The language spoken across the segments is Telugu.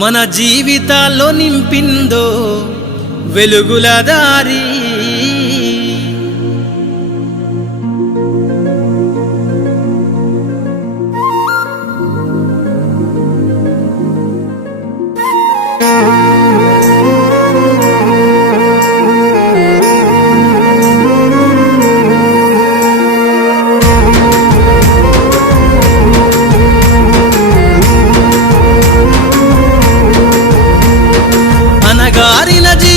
మన జీవితాల్లో నింపిందో వెలుగుల దారి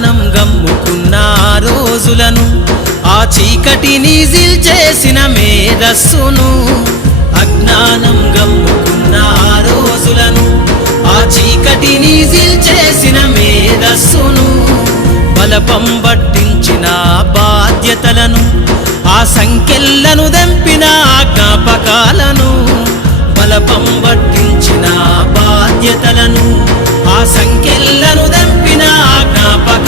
అజ్ఞానం గమ్ముకున్న ఆ రోజులను ఆ చీకటిని చేసిన మేధస్సును అజ్ఞానం గమ్ముకున్న ఆ రోజులను ఆ చీకటిని చేసిన మేధస్సును బలపం పట్టించిన బాధ్యతలను ఆ సంఖ్యలను దంపిన జ్ఞాపకాలను బలపం పట్టించిన బాధ్యతలను ఆ సంఖ్యలను దంపిన జ్ఞాపక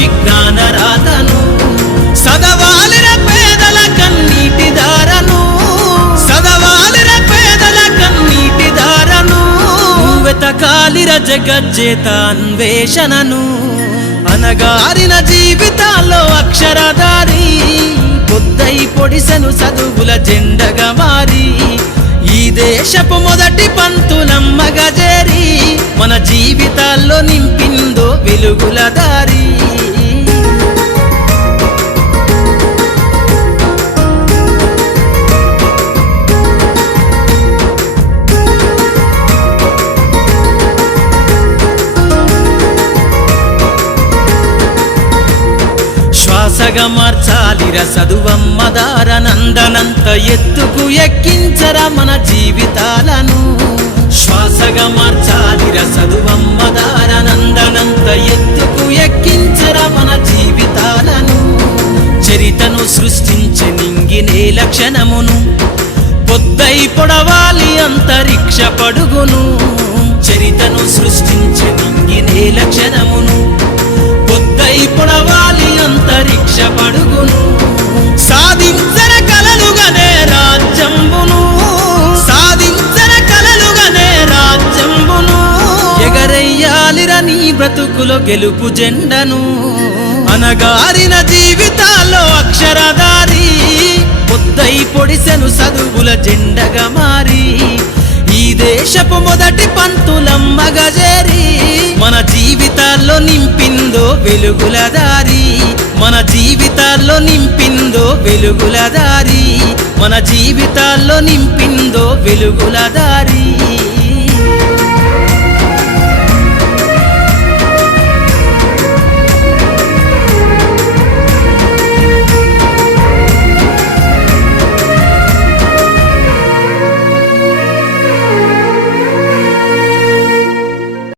విజ్ఞాన రాతను పేదల కన్నీటి దారను సదవాలిన పేదల కన్నీటి దారను వెతకాలిర జగజ్జేత అన్వేషణను అనగారిన జీవితాల్లో అక్షరదారి పొద్దై పొడిసెను చదువుల జెండగా మారి ఈ దేశపు మొదటి పంతులమ్మగా చేరి మన జీవితాల్లో నింపిందో వెలుగుల దారి. శ్వాసగా మార్చాలిర చదువమ్మ దారనందనంత ఎత్తుకు ఎక్కించరా మన జీవితాలను. శ్వాసగా మార్చాలిర చదువమ్మ దారనందనంత ఎత్తుకు ఎక్కించరా మన జీవితాలను. చరితను సృష్టించే నింగినే లక్షణమును. పొద్దై పొడవాలి అంతరిక్ష పడుగును. చరితను సృష్టించే నింగినే లక్షణమును. బ్రతుకులో గెలుపు జెండను అనగారిన జీవితాల్లో అక్షరదారి పొద్దై పొడిసెను చదువుల జెండగా మారి ఈ దేశపు మొదటి పంతులమ్మగా చేరి మన మన జీవితాల్లో నింపిందో వెలుగుల దారి మన జీవితాల్లో నింపిందో వెలుగుల దారి మన జీవితాల్లో నింపిందో వెలుగుల దారి.